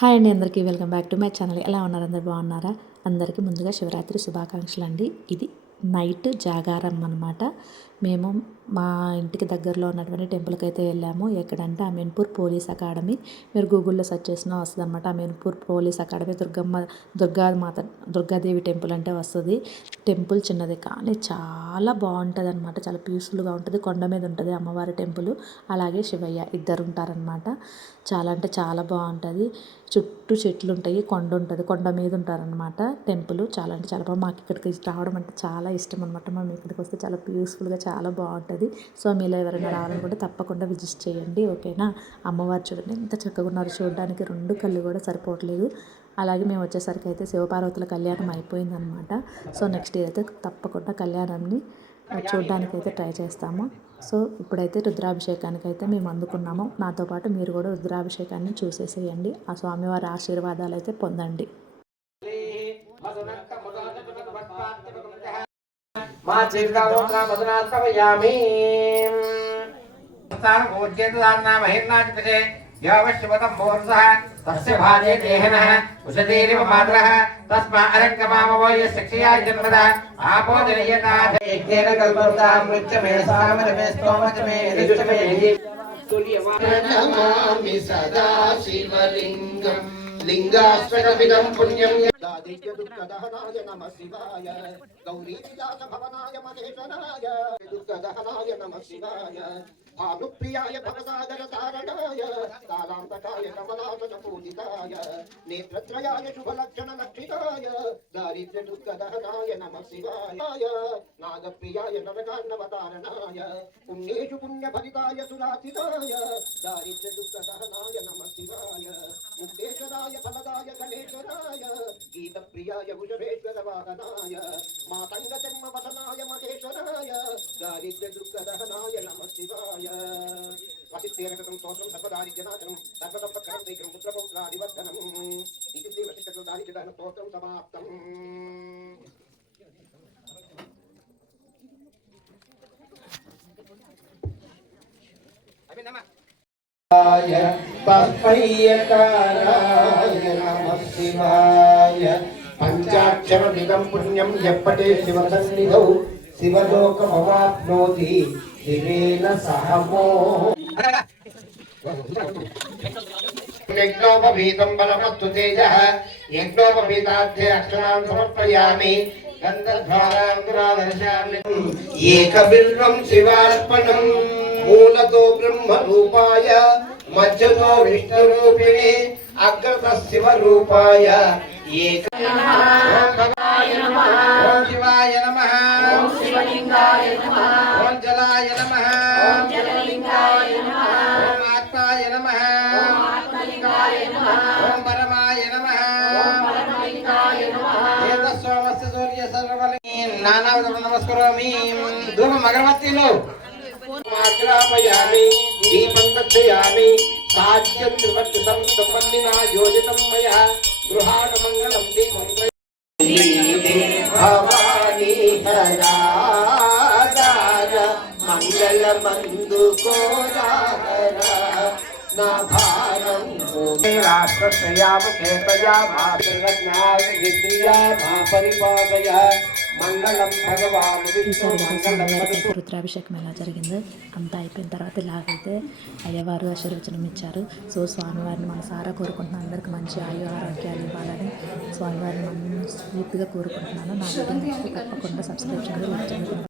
Hi అండి, అందరికీ welcome back to my channel. ఎలా ఉన్నారు? అందరు బాగున్నారా? అందరికీ ముందుగా శివరాత్రి శుభాకాంక్షలు అండి. ఇది నైట్ జాగారం అనమాట. మేము మా ఇంటికి దగ్గరలో ఉన్నటువంటి టెంపుల్కి అయితే వెళ్ళాము. ఎక్కడంటే అమీన్పూర్ పోలీస్ అకాడమీ. మీరు గూగుల్లో సెర్చ్ చేసినా వస్తుంది అనమాట. Ameenpur police academy Durgadevi temple అంటే వస్తుంది. టెంపుల్ చిన్నది కానీ చాలా బాగుంటుంది అనమాట. చాలా పీస్ఫుల్గా ఉంటుంది. కొండ మీద ఉంటుంది అమ్మవారి టెంపుల్. అలాగే శివయ్య ఇద్దరు ఉంటారనమాట. చాలా అంటే చాలా బాగుంటుంది. చుట్టూ చెట్లు ఉంటాయి, కొండ ఉంటుంది, కొండ మీద ఉంటారనమాట టెంపుల్. చాలా అంటే చాలా బాగా, మాకు ఇక్కడికి రావడం అంటే చాలా ఇష్టం అనమాట. మేము ఇక్కడికి వస్తే చాలా పీస్ఫుల్గా చాలా బాగుంటుంది. సో మీలో ఎవరైనా రావాలనుకుంటే తప్పకుండా విజిట్ చేయండి, ఓకేనా? అమ్మవారు చూడండి ఎంత చక్కగా ఉన్నారు, చూడడానికి రెండు కళ్ళు కూడా సరిపోవట్లేదు. అలాగే మేము వచ్చేసరికి అయితే శివపార్వతుల కళ్యాణం అయిపోయిందనమాట. సో నెక్స్ట్ ఇయర్ అయితే తప్పకుండా కళ్యాణాన్ని చూడడానికి అయితే ట్రై చేస్తాము. సో ఇప్పుడైతే రుద్రాభిషేకానికి అయితే మేము అందుకున్నాము. నాతో పాటు మీరు కూడా రుద్రాభిషేకాన్ని చూసేసేయండి. ఆ స్వామివారి ఆశీర్వాదాలు అయితే పొందండి. यावश्यवतं मूर्धः तस्य भाजे देहनः उषतीरिव मातरः तस्मा अरङ्गमामवोय शिक्षया जन्मदा आपो जनयताथ यज्ञेन कल्पवतां मृत्यमे सामरमे स्तोमचमे ऋष्टमे तुल्यवानमामि सदा शिवलिङ्गं लिङ्गाश्वकमिदं पुण्यं दादित्यदुःखदहनाय नमः शिवाय गौरीविलासभवनाय महेश्वराय दुःखदहनाय नमः शिवाय भानुप्रियाय भवसागरतारणाय कालान्तकाय कमलासनपूजिताय नेत्रत्रयाय शुभलक्षणलक्षिताय दारिद्र्यदुःखदहनाय नमः शिवाय नागप्रियाय नरकान्नवतारणाय पुण्येषु पुण्यफलिताय सुरासिताय दारिद्र्यदुःखदहनाय नमः शिवाय मुक्तेश्वराय फलदाय गणेश्वराय गीतप्रियाय भुजभेश्वरवाहनाय मातङ्गजन्मवसनाय महेश्वराय दारिद्र्यदुःखदहनाय नमः शिवाय वसिष्ठेरकं स्तोत्रं सर्वदारिद्र्यनाशनं सर्वसम्पत्करं शैकरं पुत्रपौत्रादिवर्धनम् इति श्रीवसिष्ठदारिद्र्यदहन स्तोत्रं समाप्तम्. तस्मैयकाराय नमः शिवाय पञ्चाक्षरमिदं पुण्यं यप्पटे शिवसन्निधौ शिवलोकमवाप्नोति शिवेन सह मोह यज्ञोपवीतं बलमस्तु तेजः यज्ञोपवीताध्ये अक्षरान् समर्पयामि गन्धद्वारान्तरादर्शामि एकबिल्वं शिवार्पणं मूलतो ब्रह्मरूपाय मध्यतो विष्णुरूपिणे अग्रतः शिवरूपाय एक ओम शिवाय नमः ओम शिवलिंगाय नमः ओम जलाय नमः ओम जललिंगाय नमः ओम आत्माय नमः ओम आत्मलिंगाय नमः ओम परमाय नमः ओम परमलिंगाय नमः एतस्सोमस्य सूर्य सर्वलिंग नानाविध नमस्करोमि धूपम् अगरबत्तीलो आग्रापयामि दीपं दर्शयामि साज्यं त्रिवर्षं संवन्निना योजितं मया गृहाणमङ्गलं दीपं भवानी हरादार मङ्गलमन्दुको न भारं राष्ट्रस्या मुखेतया परिपादय మంగళం భగవాన్ రుద్రాభిషేకం ఎలా జరిగిందో అంతా అయిపోయిన తర్వాత ఇలాగైతే అయ్యవారు ఆశీర్వచనం ఇచ్చారు. సో స్వామివారిని మనసారా కోరుకుంటున్నాను, అందరికి మంచి ఆయు ఆరోగ్యాలు ఇవ్వాలని స్వామివారిని మనస్ఫూర్తిగా కోరుకుంటున్నాను. నా వీడియో తప్పకుండా సబ్స్క్రైబ్ చేయండి.